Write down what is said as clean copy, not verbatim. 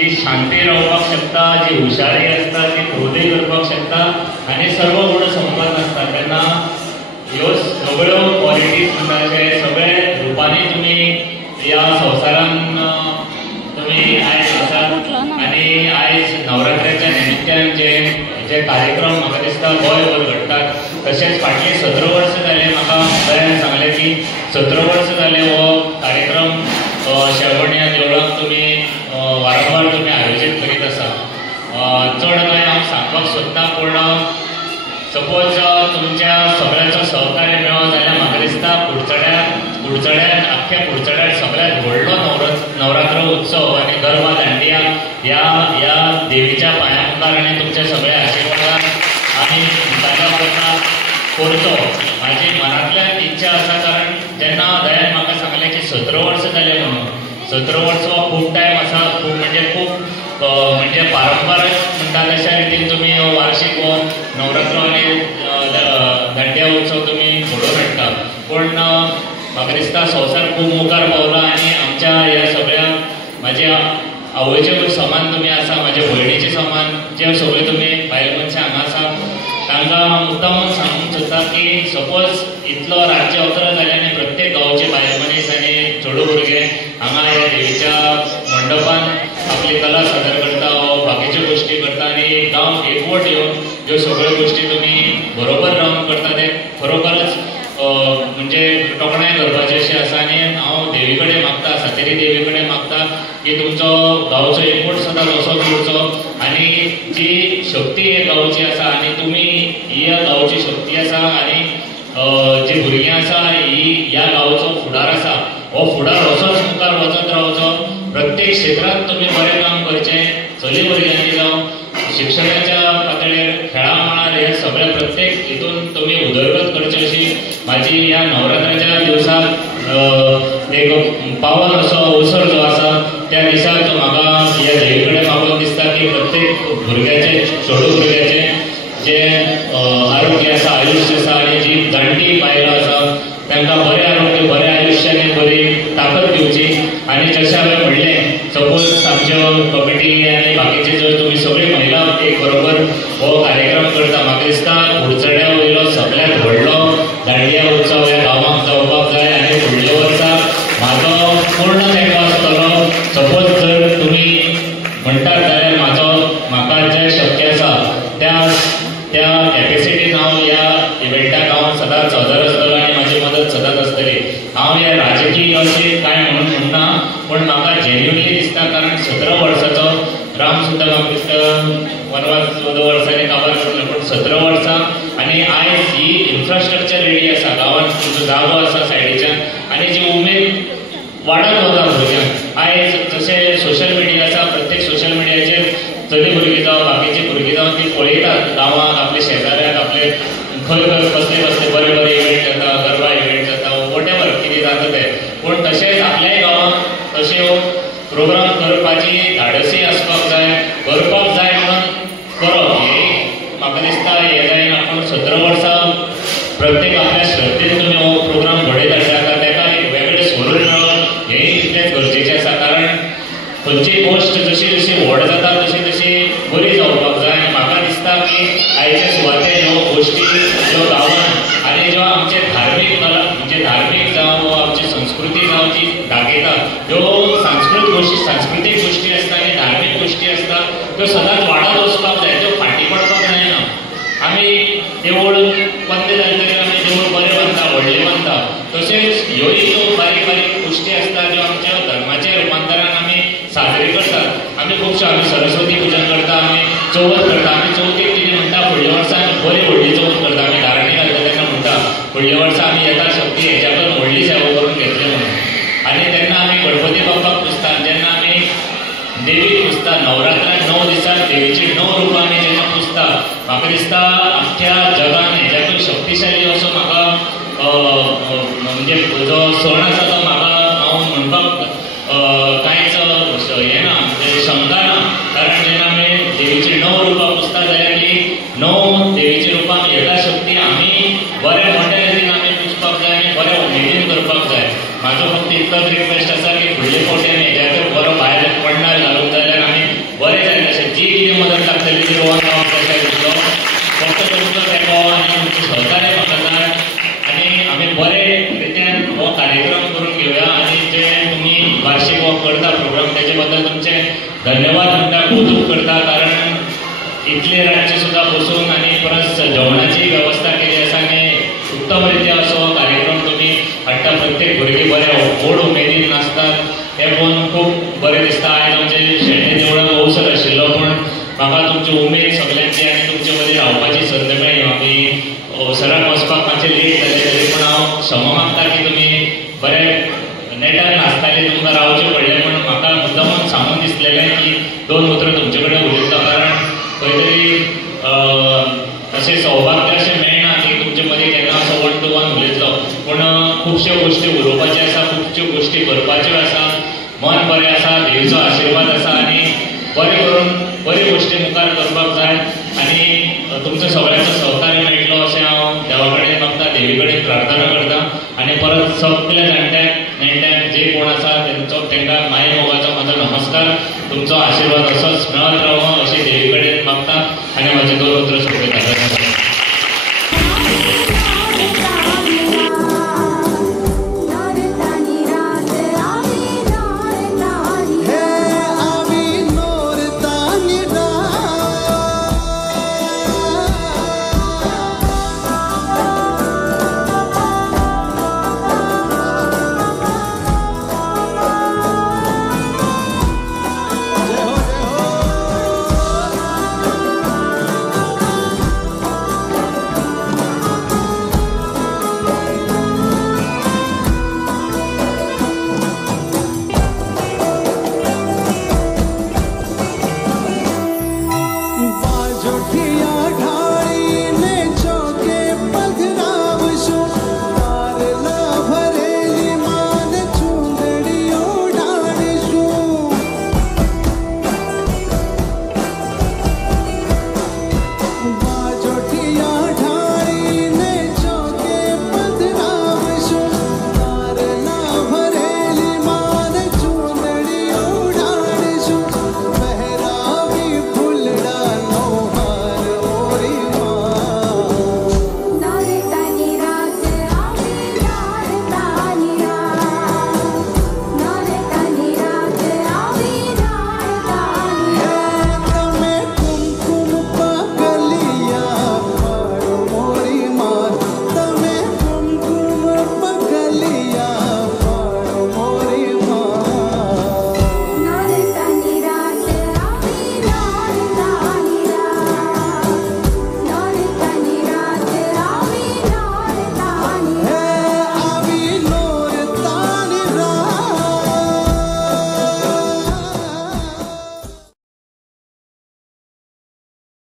जी शांती रावपाक शकता, जी हुशारी आसता ती खोदय करपाक शकता आनी सर्व गुण संपन्न आसता तेन्ना ह्यो सगळ्यो क्वॉलिटीज म्हणटा सगळे रूपांनी तुमी ह्या संवसारान तुमी आयज आसात आनी आयज नवरात्र्याच्या निमित्यान जे कार्यक्रम म्हाका दिसता गोंयभर घडटात तशेंच फाटलीं 17 वर्सां जाले म्हाका बऱ्यान सांगलें की 17 वर्सां जाले हो कार्यक्रम शेवण्या देवळांत तुमी वारंवार तुमी आयोजीत करीत आसा चड कांय हांव सांगपाक सोदना पूण सपोज तुमच्या सगळ्यांचो सहकार्य मेळ्ळो जाल्यार म्हाका दिसता कुडचड्यान आख्ख्या कुडचड्यान सगळ्यांत व्हडलो नवरात्र उत्सव आनी गरबा दांडिया ह्या देवीच्या पांया मुखार आनी तुमच्या सगळ्या आशिर्वादान आमी मुखाल्या वतना करचो म्हाजी मनांतल्यान इच्छा आसा कारण जेन्ना दयान म्हाका सांगलें की 17 वर्सां जाले म्हणून 17 वर्सां हो खूब टायम आसा खूब म्हणजे पारंपारीक म्हणटा तशा रितीन तुमी वार्षिक हो नवरात्र आनी दांडिया उत्सव तुमी घडोवन हाडटा पूण म्हाका दिसता संवसार खूब मुखार पावलो आनी आमच्या ह्या सगळ्या म्हाज्या आवयचे समान तुमी आसा म्हाज्या भयणीचे समान जे सगळे तुमी बायल मनशां हांगा आसा तांकां मुद्दामून सांगूंक सोदता की सपोज इतलो राज्य अवतरण जाले आनी प्रत्येक गांवचे बायल मनीस आनी चेडू भुरगे हांगा ह्या देवीच्या मंडपान आपली कला सादर करता बाकीच्यो गोश्टी करता आनी गांव एकवट येवन ह्यो सगळ्यो गोश्टी तुमी बरोबर रावन करता ते खरोखरच म्हणजे तोखणाय करपाचें अशें आसा आनी हांव देवी कडेन मागता सातेरी देवी कडेन मागता की तुमचो गांवचो एकवट सदांच असोच उरचो आनी जी शक्ती ह्या गांवची आसा आनी तुमी ही ह्या गांवची शक्ती आसा आनी जी भुरगीं आसा ही ह्या गांवचो फुडार आसा हो फुडार असोच मुखार वचत रावचो प्रत्येक क्षेत्रांत तुमी बरें काम करचें चली भुरग्यांनी जावं शिक्षणाच्या पातळेर खेळा मळार हे सगळ्या प्रत्येक हितून तुमी उदरगत करची अशी म्हाजी ह्या नवरात्राच्या दिवसाक एक पावन असो अवसर जो आसा त्या दिसाक म्हाका ह्या देवी कडेन मागून दिसता की प्रत्येक भुरग्याचे चेडू भुरग्याचे जे आरोग्य आसा आयुश्य आसा आनी जी जाणटी बायलां आसा तांकां बरें आरोग्य बरें आयुश्य आनी बरी ताकद दिवची आनी जशें हांवें म्हणलें सपोज आमच्यो कमिटी आनी बाकीचे जर तुमी सगळी महिला एक बरोबर हो कार्यक्रम करता म्हाका दिसता कुडचड्या वयलो सगळ्यांत व्हडलो दांडिया उत्सव ह्या गांवांत जावपाक जाय आनी फुडल्या वर्सा म्हाजो पूर्ण तेंको आसतलो सपोज जर तुमी म्हणटात जाल्यार म्हाका जें शक्य आसा त्या कॅपेसिटीन हांव ह्या इव्हेंटाक हांव सदांच हजर आसतलो आनी म्हाजी मदत सदांच आसतली हांव ह्या राजकीय अशें कांय म्हणून म्हणना पूण म्हाका जेन्युनली दिसता कारण 17 वर्साचो राम सुद्दां म्हाका दिसता वनवास 14 वर्सांनी काबार करलो पूण 17 वर्सां आनी आयज ही इन्फ्रास्ट्रक्चर रेडी आसा गांवांत तुमचो जागो आसा सायडीच्यान आनी जी उमेद वाडत वता भुरग्यांक आयज जशें सोशल मिडिया आसा प्रत्येक सोशल मिडियाचेर चली भुरगीं जावं बाकीची भुरगीं जावं ती पळयतात गांवांत आपले शेजाऱ्याक आपले खंय कसले बरे बरे इव्हेंट जाता गरबा इव्हेंट जाता वॉटेवर कितें जाता ते पूण तशेंच आपल्याय गांवांत तशें प्रोग्राम करपाची धाडसय आसपाक जाय करपाक जाय म्हणून करप हें म्हाका दिसता हें जायना पूण 17 वर्सां प्रत्येक आपल्या श्रद्धेन तुमी हो प्रोग्राम घडयत हाडटा ताका एक वेगळें स्वरूप मेळप हेंय तितलेंच गरजेचें आसा कारण खंयचीय गोश्ट जशी जशी व्हड जाता तशी तशी बरी जावपाक जाय आनी म्हाका दिसता की आयचे सुवातेर ह्यो गोश्टी ज्यो गांवांत आनी ज्यो आमचे धार्मीक कला म्हणजे धार्मीक जावं आमची संस्कृती जावं जी दाखयता ह्यो सांस्कृतीक गोश्टी आसता आनी धार्मीक गोश्टी आसता त्यो सदांच वाडत वचपाक जाय त्यो फाटीं पडपाक जायना आमी देवूळ बंद जाले तरी आमी देवूळ बरें बांदता व्हडलें बांदता तशेंच ह्योय ज्यो बारीक बारीक गोश्टी आसता ज्यो आमच्या धर्माच्या रुपांतरान आमी साजरी करतात आमी खुबशे आमी सरस्वती पुजन करता आमी चवथ करता आमी चवथीक कितें म्हणटा फुडल्या वर्सा आमी बरी व्हडली चवथ करता आमी धारणी घालता तेन्ना म्हणटा फुडल्या वर्सा आमी येता शक्ती हेच्याकून व्हडली सेवा करून घेतली म्हणून आनी तेन्ना आमी गणपती बाप्पाक पुजता जेन्ना आमी देवीक पुजता नवरात्रांत 9 दिसांक देवीची 9 रुपां आमी जेन्ना पुजता म्हाका दिसता आख्ख्या जगान हेच्याकून शक्तिशाली असो म्हाका म्हणजे जो सण आसा तो म्हाका हांव म्हणपाक कांयच हें ना शंका ना कारण जेन्ना आमी देवीची 9 रुपां पुजता जाल्यार ती 9 देवीची रुपां यथाशक्ती आमी बऱ्या मोठ्या रितीन आमी पुजपाक जाय आनी बऱ्या उमेदीन करपाक जाय म्हाजो फक्त इतलोच रिक्वेस्ट आसा की फुडले फावटी आमी हेच्याचेर बरो भायर पडणार घालूंक जाल्यार आमी कार्यक्रम करून घेऊया आणि जे तुम्ही वार्षिक वॉक करता प्रोग्राम त्याचे बद्दल तुमचे धन्यवाद म्हणटा, कौतुक करता. कारण इतले राज्य सुद्धा बसून आणि परत जेवणाची व्यवस्था केली आसा आणि उत्तम रित्या असो कार्यक्रम तुम्ही हाडटा. प्रत्येक भुरगीं बरे व्हड उमेदीन नाचतात, हें पळोवन खूब बरें दिसता. आयज आमचे शेणटे देवळान अवसर आशिल्लो पूण म्हाका तुमची उमेद सगळ्यांची आनी तुमचे मदीं रावपाची संद मेळ्ळी. आमी अवसराक वचपाक मातशें लेट जालें तरी पूण हांव क्षमा मागता की तुमी बरे नेटान नाचताले, तुमकां रावचें पडलें. पूण म्हाका मुद्दामून सांगून दिसलेलें की 2 उतरां तुमचे कडेन उलयता. कारण खंय तरी अशें सौभाग्य अशें मेळना की तुमचे मदीं केन्ना असो 1 to 1 उलयतलो. पूण खुबश्यो गोश्टी उलोवपाच्यो आसा, खुबश्यो गोश्टी करपाच्यो आसा, मन बरें आसा, देवीचो आशिर्वाद आसा आनी बरें करून बरी गोश्टी मुखार करपाक जाय आनी तुमचो सगळ्यांचो सहकार्य मेळटलो अशें हांव देवा कडेन मागता, देवी कडेन प्रार्थना करता. आनी परत सगळ्या जाणट्यांक नेणट्यांक जे कोण आसा तांकां माये मोगाचो म्हाजो नमस्कार. तुमचो आशिर्वाद असोच मेळत रावो अशें देवी कडेन मागता आनी म्हाजे 2 उतरां सोंपयता.